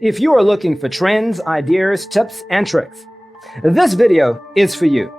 If you are looking for trends, ideas, tips, and tricks, this video is for you.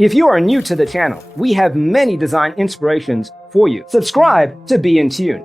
If you are new to the channel, we have many design inspirations for you. Subscribe to be in tune.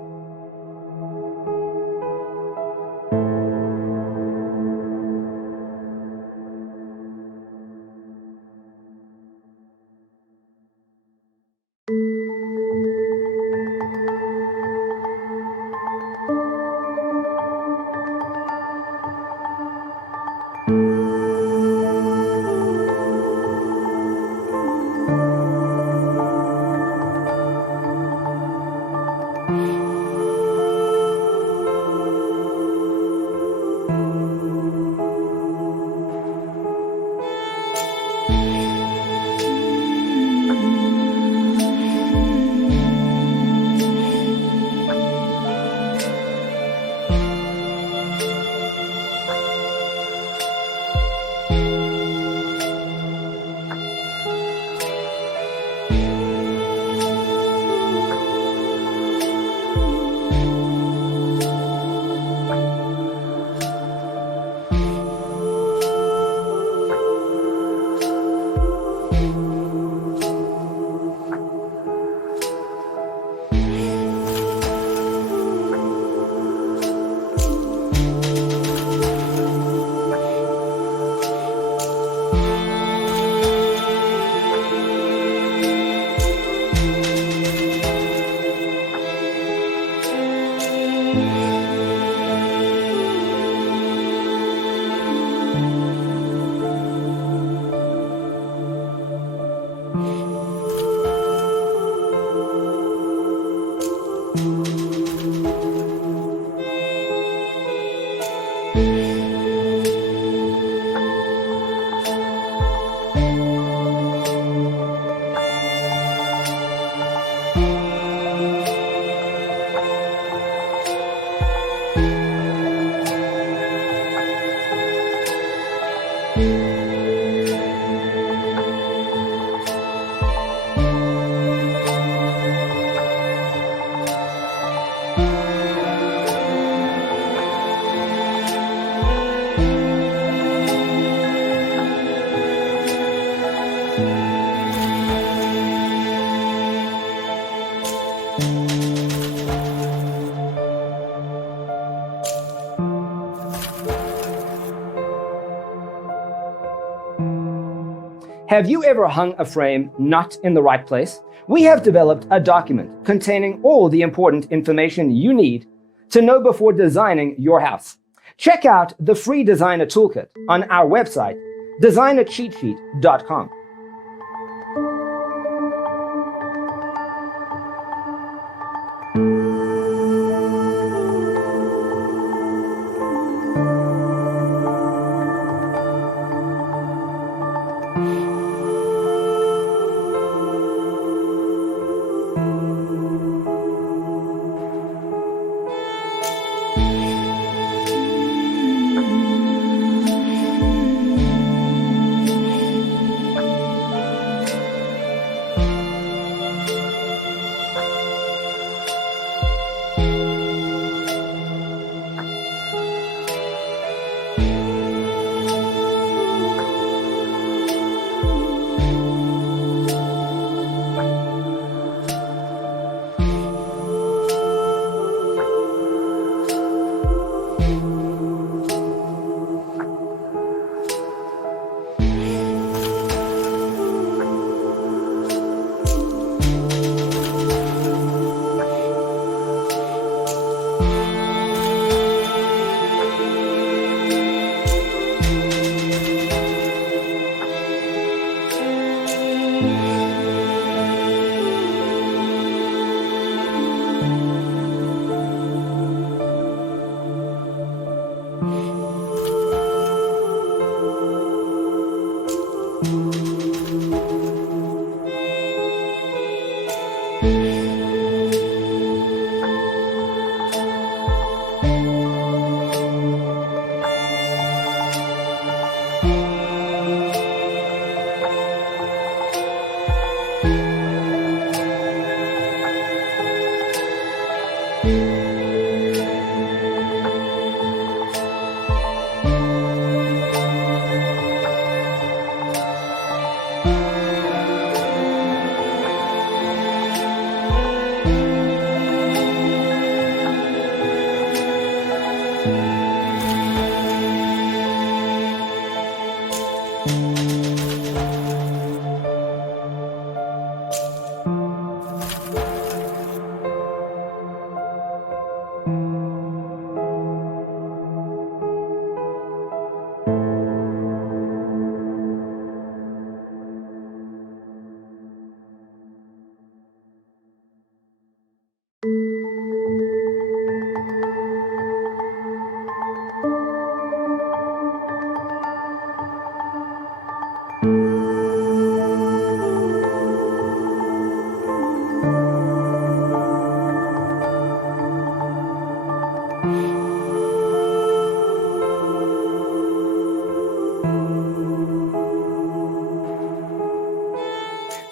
Have you ever hung a frame not in the right place? We have developed a document containing all the important information you need to know before designing your house. Check out the free designer toolkit on our website, designercheatsheet.com.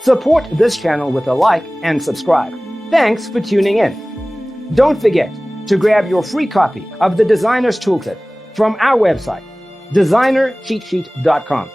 Support this channel with a like and subscribe. Thanks for tuning in. Don't forget to grab your free copy of the Designer's Toolkit from our website, designercheatsheet.com.